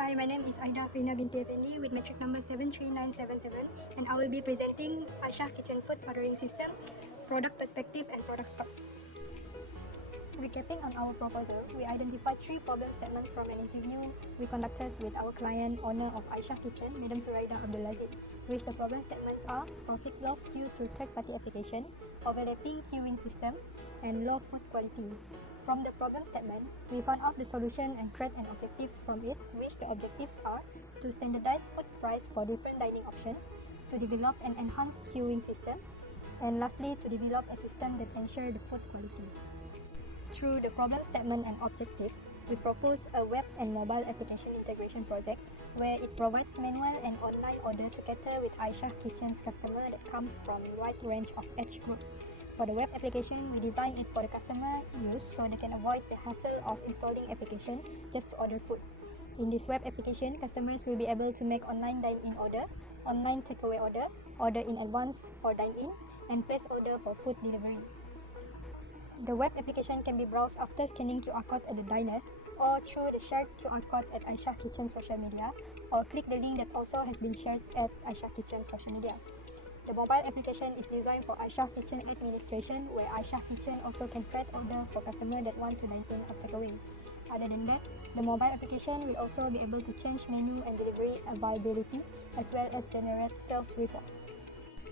Hi, my name is Aida Frina binti Effendi with metric number 73977, and I will be presenting Aisyah Kitchen Food Ordering System, Product Perspective and Product Scope. Recapping on our proposal, we identified 3 problem statements from an interview we conducted with our client owner of Aisyah Kitchen, Madam Suraida Abdulaziz, which the problem statements are profit loss due to third-party application, overlapping queuing system, and low food quality. From the problem statement, we found out the solution and create an objectives from it, which the objectives are to standardize food price for different dining options, to develop an enhanced queuing system, and lastly, to develop a system that ensures the food quality. Through the problem statement and objectives, we propose a web and mobile application integration project where it provides manual and online order to cater with Aisyah Kitchen's customer that comes from a wide range of age group. For the web application, we designed it for the customer use so they can avoid the hassle of installing application just to order food. In this web application, customers will be able to make online dine-in order, online takeaway order, order in advance or dine-in, and place order for food delivery. The web application can be browsed after scanning QR code at the diners or through the shared QR code at Aisyah Kitchen social media, or click the link that also has been shared at Aisyah Kitchen social media. The mobile application is designed for Aisyah Kitchen administration, where Aisyah Kitchen also can create order for customers that want to dine-in or takeaway. Other than that, the mobile application will also be able to change menu and delivery availability as well as generate sales report.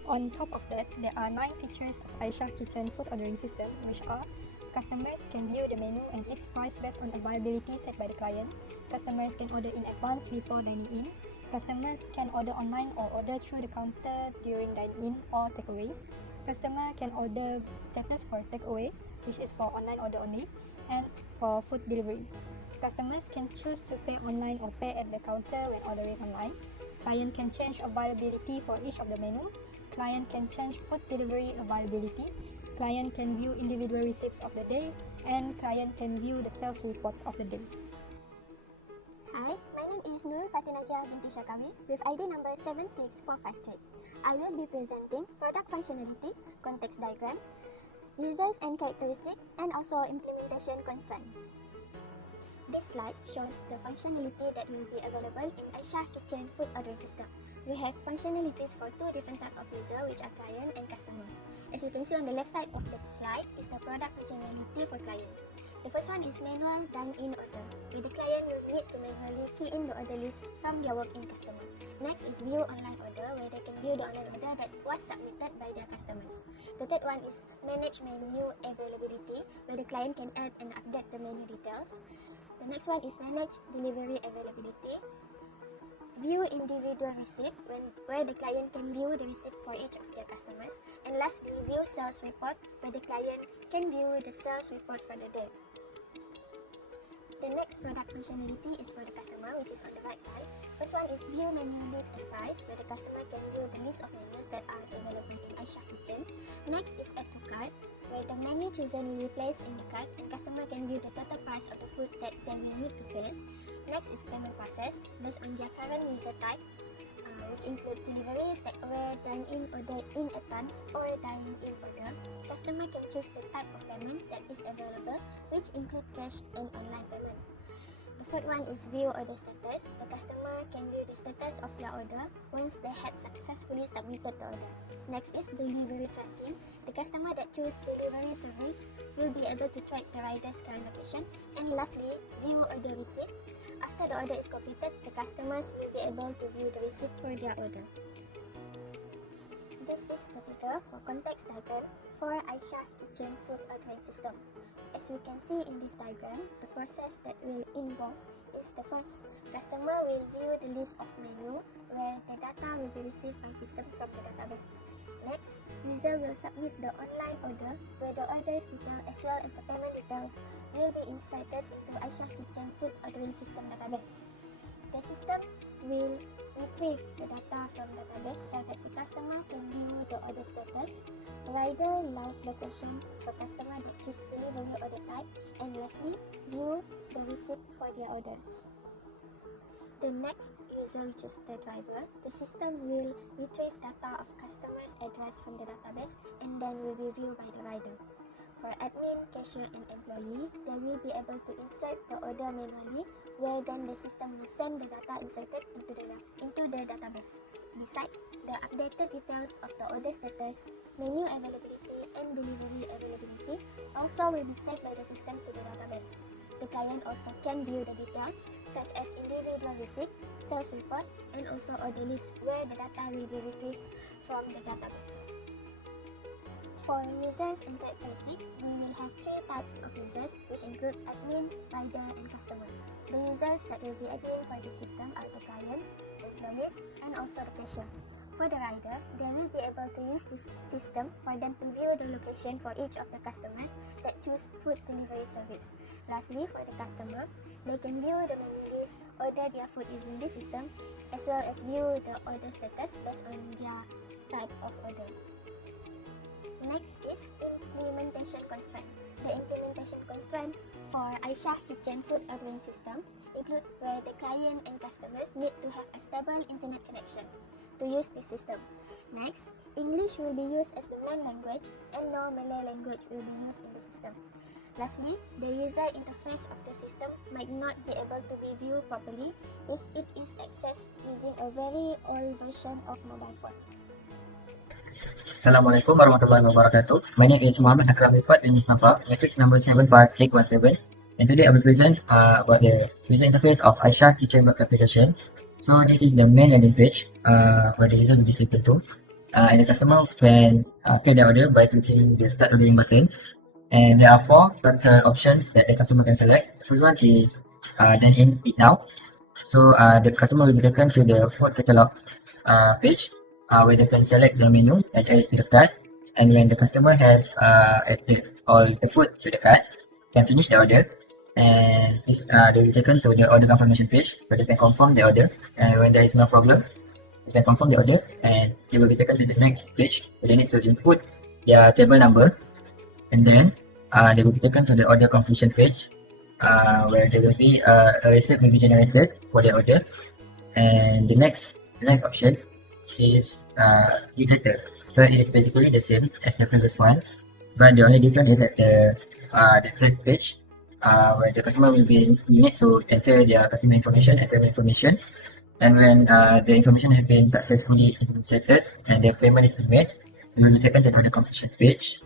On top of that, there are 9 features of Aisyah Kitchen food ordering system, which are: customers can view the menu and its price based on availability set by the client. Customers can order in advance before dining in. Customers can order online or order through the counter during dine-in or takeaways. Customer can order status for takeaway, which is for online order only, and for food delivery. Customers can choose to pay online or pay at the counter when ordering online. Client can change availability for each of the menu. Client can change food delivery availability. Client can view individual receipts of the day, and client can view the sales report of the day. Hi, my name is Nur Fatinajah binti Shakawi with ID number 76453. I will be presenting product functionality, context diagram, users and characteristics, and also implementation constraint. This slide shows the functionality that will be available in Aisyah Kitchen food ordering system. We have functionalities for 2 different types of user, which are client and customer. As you can see on the left side of the slide is the product functionality for client. The first one is manual dine-in order, where the client will need to manually key in the order list from their walk-in customer. Next is view online order, where they can view the online order that was submitted by their customers. The third one is manage menu availability, where the client can add and update the menu details. The next one is manage delivery availability. View individual receipt, where the client can view the receipt for each of their customers. And lastly, view sales report, where the client can view the sales report for the day. The next product functionality is for the customer, which is on the right side. First one is view menu list and price, where the customer can view the list of menus that are available in Aisyah Kitchen. Next is add to cart, where the menu chosen will be placed in the cart and customer can view the total price of the food that they will need to pay. Next is payment process, based on their current user type, which include delivery, takeaway, dine-in order in advance, or dine-in order. Customer can choose the type of payment that is available, which include cash and online payment. The third one is view order status. The customer can view the status of their order once they had successfully submitted the order. Next is delivery tracking. The customer that choose delivery service will be able to track the rider's current location. And lastly, view order receipt. After the order is completed, the customers will be able to view the receipt for their order. This is the figure for context diagram for Aisyah Kitchen food ordering system. As we can see in this diagram, the process that will involve is the first. Customer will view the list of menu, where the data will be received by system from the database. Next, user will submit the online order, where the order's detail as well as the payment details will be inserted into Aisyah Kitchen food ordering system database. The system will retrieve the data from the database so that the customer can view the order status, rider live location for customer that choose delivery order type, and lastly, view the receipt for their orders. The next user, which is the driver, the system will retrieve data of customer's address from the database and then will be viewed by the rider. For admin, cashier, and employee, they will be able to insert the order manually, where then the system will send the data inserted into the database. Besides, the updated details of the order status, menu availability, and delivery availability also will be set by the system to the database. The client also can view the details such as individual receipt, sales report, and also order list, where the data will be retrieved from the database. For users and characteristics, we will have three types of users, which include admin, rider, and customer. The users that will be admin for the system are the client, employees, and also the cashier. For the rider, they will be able to use this system for them to view the location for each of the customers that choose food delivery service. Lastly, for the customer, they can view the menu list, order their food using this system, as well as view the order status based on their type of order. Next is implementation constraint. The implementation constraint for Aisyah Kitchen food ordering systems include where the client and customers need to have a stable internet connection to use this system. Next, English will be used as the main language and no Malay language will be used in the system. Lastly, the user interface of the system might not be able to be viewed properly if it is accessed using a very old version of mobile phone. Assalamualaikum warahmatullahi wabarakatuh. My name is Muhammad Akram Rifat bin Mustafa, matrix number 75817, and today I will present about the user interface of Aisyah Kitchen web application. So this is the main landing page where the user will be taken to, and the customer can pay their order by clicking the start ordering button. And there are four total options that the customer can select. The first one is dine in, eat now. So the customer will be taken to the food catalog page, where they can select the menu and add it to the cart. And when the customer has added all the food to the cart, can finish the order, and they will be taken to the order confirmation page where they can confirm the order. And when there is no problem, they can confirm the order, and they will be taken to the next page where they need to input their table number, and then they will be taken to the order completion page where there will be a receipt will be generated for the order. And the next option is view data. So it is basically the same as the previous one, but the only difference is that the third page where the customer will need to enter their customer information and payment information, and when the information has been successfully inserted and the payment is been made, we will be taken to the completion page.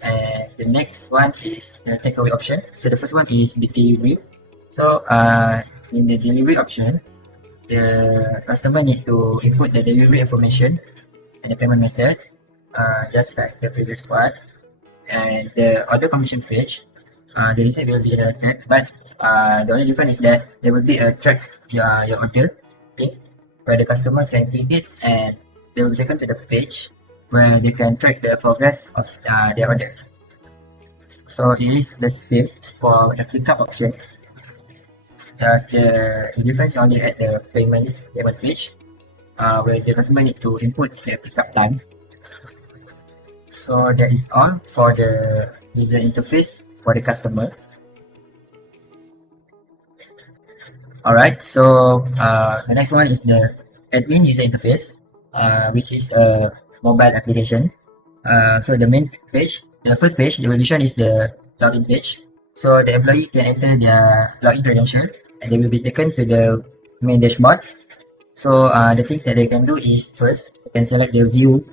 And the next one is the takeaway option. So the first one is the delivery. So in the delivery option, the customer need to input the delivery information and the payment method, just like the previous part. And the order completion page, the receipt will be generated, but the only difference is that there will be a track your order link where the customer can click it, and they will be taken to the page where they can track the progress of their order. So it is the same for the pickup option. Thus, the difference only at the payment page, where the customer need to input the pickup time. So that is all for the user interface for the customer. Alright, so the next one is the admin user interface, which is a mobile application. So the main page, the first page, the shown is the login page. So the employee can enter their login credential, and they will be taken to the main dashboard. So the things that they can do is, first, they can select the view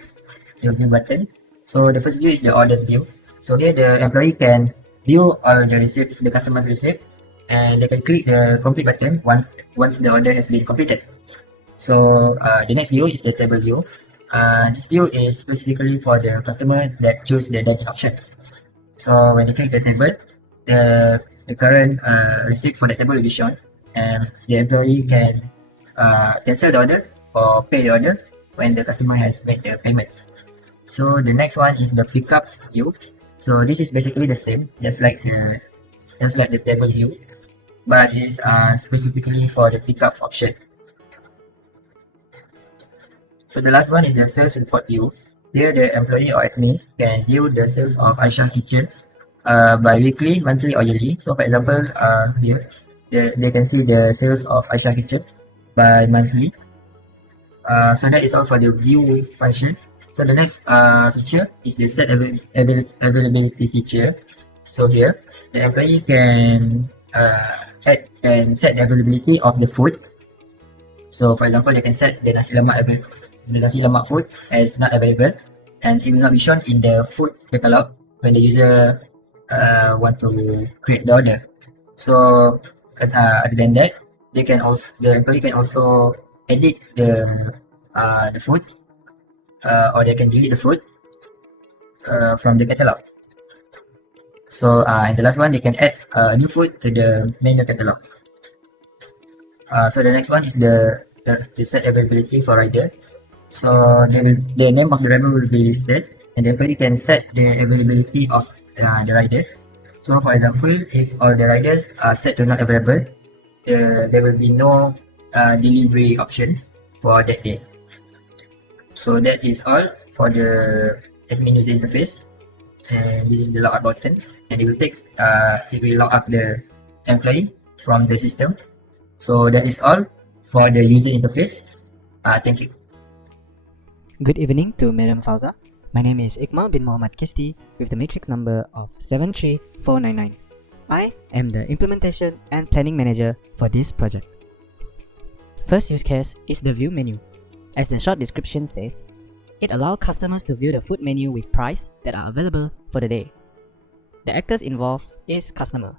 button. So the first view is the orders view. So here the employee can view all the customer's receipt, and they can click the complete button once the order has been completed. So the next view is the table view. This view is specifically for the customer that choose the dine-in option. So when they click the table, the current receipt for the table will be shown, and the employee can cancel the order or pay the order when the customer has made the payment. So the next one is the pickup view. So this is basically the same, just like the table view, but it is specifically for the pickup option. So the last one is the sales report view. Here the employee or admin can view the sales of Aisyah Kitchen bi-weekly, monthly, or yearly. So for example, here they can see the sales of Aisyah Kitchen by monthly. So that is all for the view function. So the next feature is the set availability feature. So here, the employee can add and set the availability of the food. So for example, they can set the nasi lemak food as not available, and it will not be shown in the food catalog when the user want to create the order. So other than that, the employee can also edit the food, or they can delete the food from the catalog. So and the last one, they can add new food to the menu catalog. So the next one is the set availability for rider. So the name of the driver will be listed, and the employee can set the availability of the riders. So for example, if all the riders are set to not available, there will be no delivery option for that day. So that is all for the admin user interface, and this is the logout button, and it will log up the employee from the system. So that is all for the user interface. Thank you. Good evening to Madam Fauza. My name is Iqmal bin Muhammad Kisti with the matrix number of 73499. I am the implementation and planning manager for this project. First use case is the view menu. As the short description says, it allows customers to view the food menu with price that are available for the day. The actors involved is customer.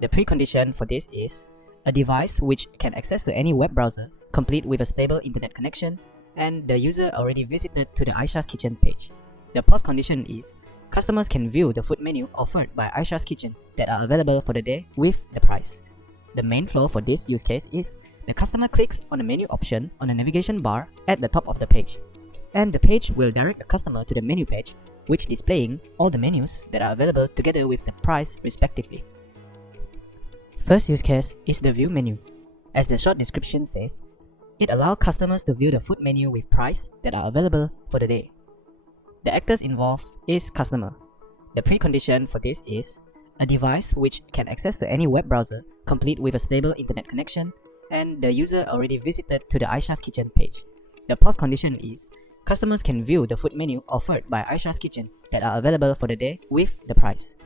The precondition for this is a device which can access to any web browser complete with a stable internet connection, and the user already visited to the Aisha's Kitchen page. The post condition is customers can view the food menu offered by Aisha's Kitchen that are available for the day with the price. The main flow for this use case is the customer clicks on the menu option on the navigation bar at the top of the page, and the page will direct the customer to the menu page, which displaying all the menus that are available together with the price respectively. First use case is the view menu. As the short description says, it allows customers to view the food menu with price that are available for the day. The actors involved is customer. The precondition for this is a device which can access to any web browser complete with a stable internet connection, and the user already visited to the Aisha's Kitchen page. The post condition is customers can view the food menu offered by Aisha's Kitchen that are available for the day with the price.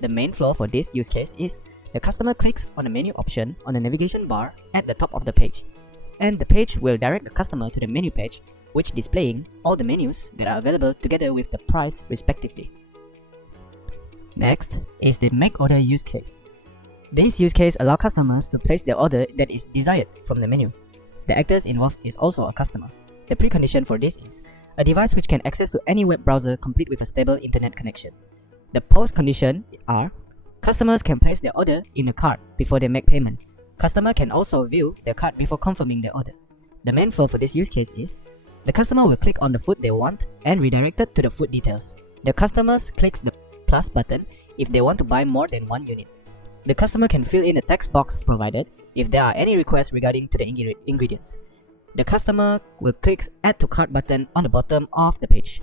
The main flow for this use case is the customer clicks on the menu option on the navigation bar at the top of the page, and the page will direct the customer to the menu page, which displaying all the menus that are available together with the price respectively. Next is the make order use case. This use case allows customers to place their order that is desired from the menu. The actors involved is also a customer. The precondition for this is a device which can access to any web browser complete with a stable internet connection. The post condition are customers can place their order in a cart before they make payment. Customer can also view their cart before confirming their order. The main flow for this use case is the customer will click on the food they want and redirected to the food details. The customers clicks the plus button if they want to buy more than one unit. The customer can fill in the text box provided if there are any requests regarding to the ingredients. The customer will click add to cart button on the bottom of the page.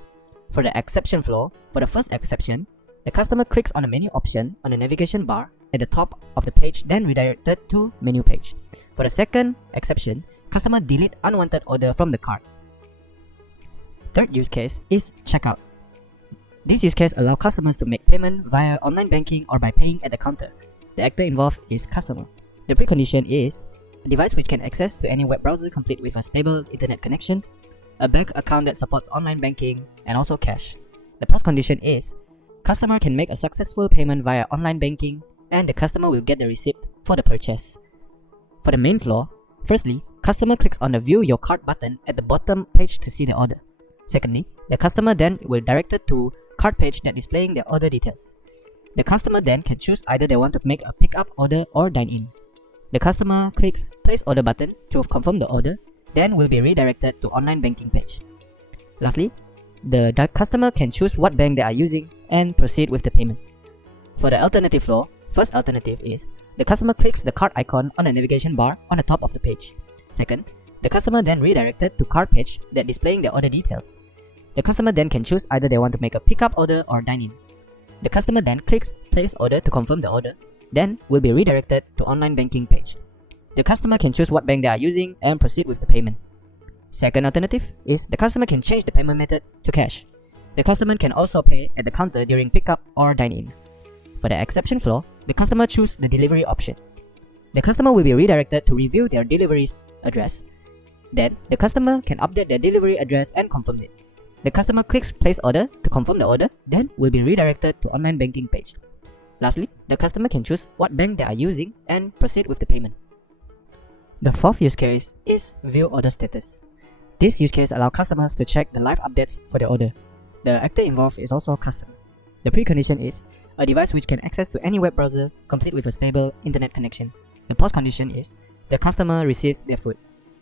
For the exception flow, for the first exception, the customer clicks on the menu option on the navigation bar at the top of the page, then redirected to menu page. For the second exception, customer delete unwanted order from the cart. Third use case is checkout. This use case allows customers to make payment via online banking or by paying at the counter. The actor involved is customer. The precondition is a device which can access to any web browser complete with a stable internet connection, a bank account that supports online banking, and also cash. The post condition is customer can make a successful payment via online banking, and the customer will get the receipt for the purchase. For the main flow, firstly, customer clicks on the view your cart button at the bottom page to see the order. Secondly, the customer then will direct it to cart page that displaying their order details. The customer then can choose either they want to make a pick-up order or dine-in. The customer clicks place order button to confirm the order, then will be redirected to online banking page. Lastly, the customer can choose what bank they are using and proceed with the payment. For the alternative flow, first alternative is the customer clicks the cart icon on the navigation bar on the top of the page. Second, the customer then redirected to cart page that displaying their order details. The customer then can choose either they want to make a pickup order or dine-in. The customer then clicks place order to confirm the order, then will be redirected to online banking page. The customer can choose what bank they are using and proceed with the payment. Second alternative is the customer can change the payment method to cash. The customer can also pay at the counter during pickup or dine-in. For the exception flow, the customer chooses the delivery option. The customer will be redirected to review their delivery address. Then, the customer can update their delivery address and confirm it. The customer clicks place order to confirm the order, then will be redirected to online banking page. Lastly, the customer can choose what bank they are using and proceed with the payment. The fourth use case is view order status. This use case allows customers to check the live updates for their order. The actor involved is also a customer. The precondition is a device which can access to any web browser complete with a stable internet connection. The post-condition is the customer receives their food.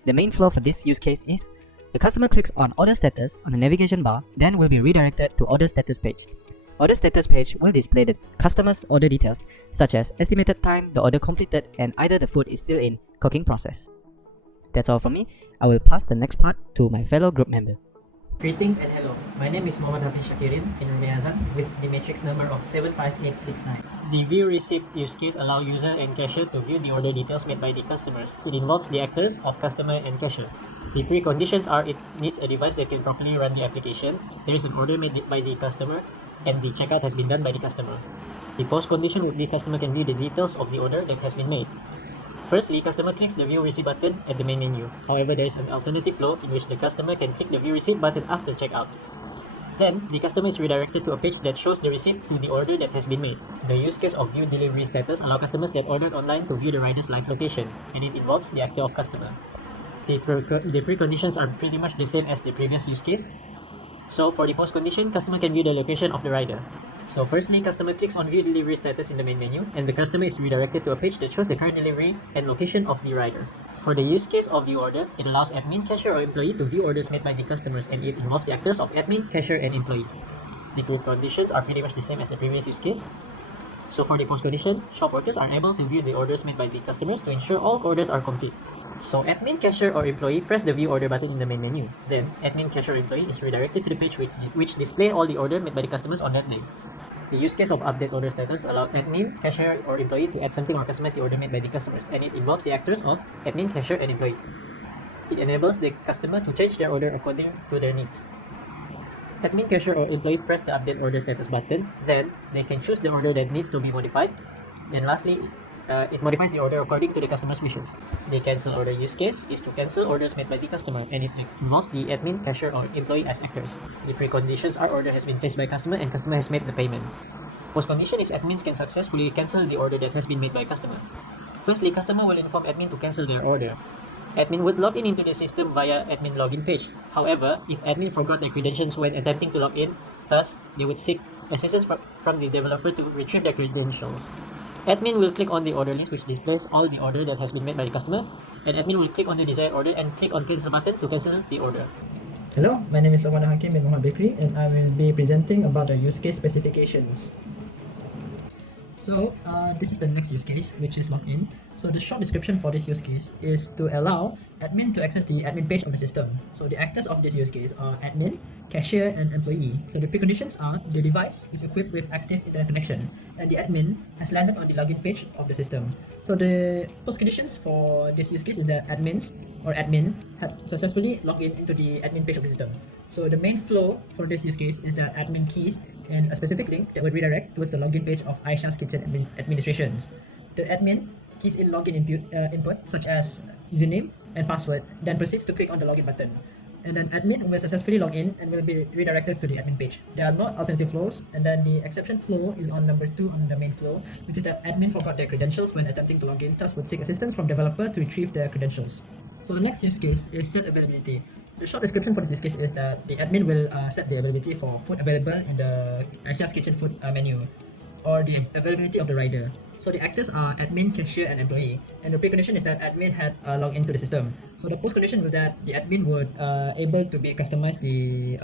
The main flow for this use case is the customer clicks on order status on the navigation bar, then will be redirected to order status page. Order status page will display the customer's order details such as estimated time, the order completed, and either the food is still in cooking process. That's all from me. I will pass the next part to my fellow group member. Greetings and hello. My name is Mohammad Hafiz Shakirin in Rumiazan with the matrix number of 75869. The view receipt use case allows user and cashier to view the order details made by the customers. It involves the actors of customer and cashier. The preconditions are it needs a device that can properly run the application, there is an order made by the customer, and the checkout has been done by the customer. The post condition would be customer can view the details of the order that has been made. Firstly, customer clicks the view receipt button at the main menu. However, there is an alternative flow in which the customer can click the view receipt button after checkout. Then, the customer is redirected to a page that shows the receipt to the order that has been made. The use case of view delivery status allows customers that ordered online to view the rider's live location, and it involves the actor of customer. The preconditions are pretty much the same as the previous use case. So, for the post condition, customer can view the location of the rider. So firstly, customer clicks on view delivery status in the main menu, and the customer is redirected to a page that shows the current delivery and location of the rider. For the use case of view order, it allows admin, cashier, or employee to view orders made by the customers, and it involves the actors of admin, cashier, and employee. The preconditions are pretty much the same as the previous use case. So for the post condition, shop workers are able to view the orders made by the customers to ensure all orders are complete. So admin, cashier, or employee press the view order button in the main menu. Then admin, cashier, or employee is redirected to the page which display all the order made by the customers on that day. The use case of update order status allows admin, cashier, or employee to add something or customize the order made by the customers, and it involves the actors of admin, cashier, and employee. It enables the customer to change their order according to their needs. Admin, cashier, or employee press the update order status button, then they can choose the order that needs to be modified, and lastly, it modifies the order according to the customer's wishes. The cancel order use case is to cancel orders made by the customer, and it involves the admin, cashier, or employee as actors. The preconditions are order has been placed by customer and customer has made the payment. Post condition is admins can successfully cancel the order that has been made by customer. Firstly, customer will inform admin to cancel their order. Admin would log in into the system via admin login page. However, if admin forgot their credentials when attempting to log in, thus they would seek assistance from the developer to retrieve their credentials. Admin will click on the order list which displays all the order that has been made by the customer, and admin will click on the desired order and click on cancel button to cancel the order. Hello, my name is Lawana Hakim in Muhammad Bakery, and I will be presenting about the use case specifications. So this is the next use case, which is login. So the short description for this use case is to allow admin to access the admin page of the system. So the actors of this use case are admin, cashier, and employee. So the preconditions are the device is equipped with active internet connection, and the admin has landed on the login page of the system. So the post conditions for this use case is that admin have successfully logged in into the admin page of the system. So the main flow for this use case is that admin keys in a specific link that would redirect towards the login page of Aisha's Kitchen Administrations. The admin keys in login input such as username and password, then proceeds to click on the login button. And then admin will successfully log in and will be redirected to the admin page. There are no alternative flows, and then the exception flow is on number 2 on the main flow, which is that admin forgot their credentials when attempting to log in, thus would seek assistance from developer to retrieve their credentials. So the next use case is set availability. The short description for this use case is that the admin will set the availability for food available in the Aisha's Kitchen food menu, or the availability of the rider. So the actors are admin, cashier, and employee, and the precondition is that admin had logged into the system. So the post condition was that the admin would able to be customize the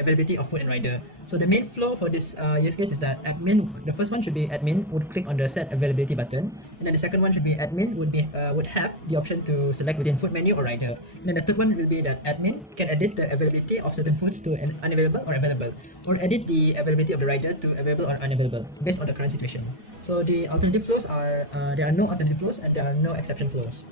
availability of food and rider. So the main flow for this use case is that admin, the first one should be admin would click on the set availability button, and then the second one should be admin would have the option to select within food menu or rider. And then the third one will be that admin can edit the availability of certain foods to unavailable or available, or edit the availability of the rider to available or unavailable based on the current situation. So the alternative flows are there are no alternative flows and there are no exception flows.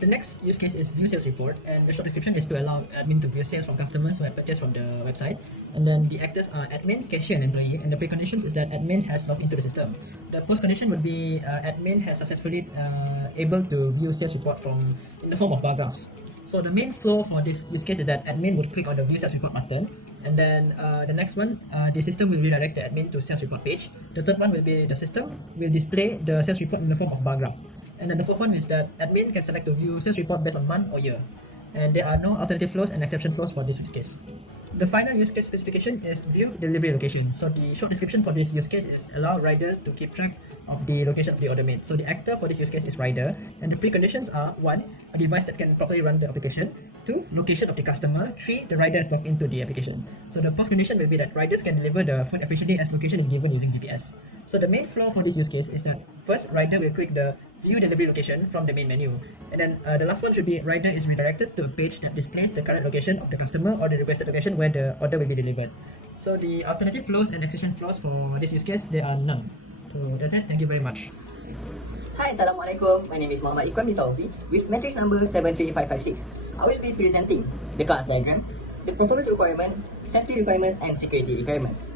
The next use case is view sales report, and the short description is to allow admin to view sales from customers who have purchased from the website. And then the actors are admin, cashier, and employee, and the preconditions is that admin has logged into the system. The post condition would be admin has successfully able to view sales report from in the form of bar graphs. So the main flow for this use case is that admin would click on the view sales report button, and then the next one, the system will redirect the admin to sales report page. The third one will be the system will display the sales report in the form of bar graph. And then the fourth one is that admin can select to view sales report based on month or year. And there are no alternative flows and exception flows for this use case. The final use case specification is view delivery location. So the short description for this use case is allow riders to keep track of the location of the order made. So the actor for this use case is rider, and the preconditions are 1. A device that can properly run the application. 2. Location of the customer. 3. The rider is logged into the application. So the post condition will be that riders can deliver the food efficiently as location is given using GPS. So the main flow for this use case is that first, rider will click the view delivery location from the main menu, and then the last one should be rider is redirected to a page that displays the current location of the customer or the requested location where the order will be delivered. So the alternative flows and exception flows for this use case, there are none. So that's it. Thank you very much. Hi, Assalamualaikum. My name is Muhammad Ikram bin Taufi with matrix number 73556. I will be presenting the class diagram, the performance requirement, safety requirements, and security requirements.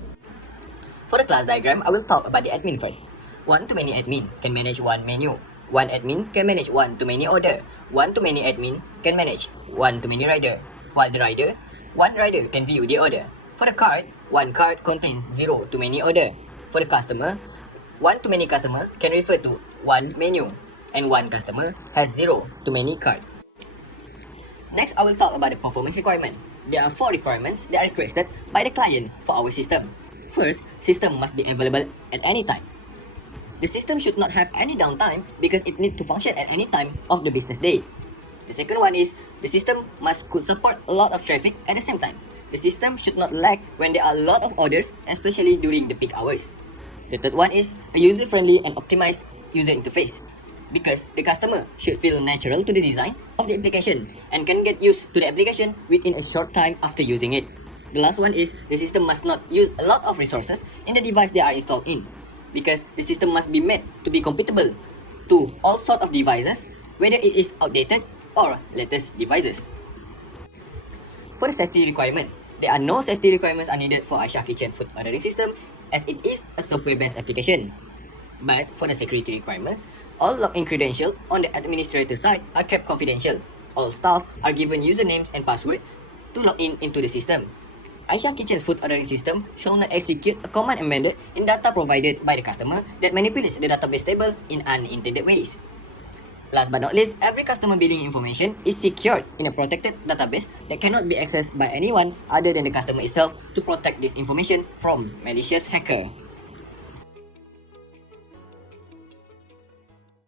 For the class diagram, I will talk about the admin first. One-to-many admin can manage one menu. One admin can manage one-to-many order. One-to-many admin can manage one-to-many rider. While the rider, one rider can view the order. For the card, one card contains zero-to-many order. For the customer, one-to-many customer can refer to one menu, and one customer has zero-to-many card. Next, I will talk about the performance requirement. There are 4 requirements that are requested by the client for our system. First, system must be available at any time. The system should not have any downtime because it needs to function at any time of the business day. The second one is the system could support a lot of traffic at the same time. The system should not lag when there are a lot of orders, especially during the peak hours. The third one is a user-friendly and optimized user interface, because the customer should feel natural to the design of the application and can get used to the application within a short time after using it. The last one is the system must not use a lot of resources in the device they are installed in, because the system must be made to be compatible to all sorts of devices, whether it is outdated or latest devices. For the safety requirement, there are no safety requirements are needed for Aisyah Kitchen food ordering system, as it is a software-based application. But for the security requirements, all login credentials on the administrator side are kept confidential. All staff are given usernames and password to log in into the system. Aisyah Kitchen's food ordering system shall not execute a command embedded in data provided by the customer that manipulates the database table in unintended ways. Last but not least, every customer billing information is secured in a protected database that cannot be accessed by anyone other than the customer itself to protect this information from malicious hacker.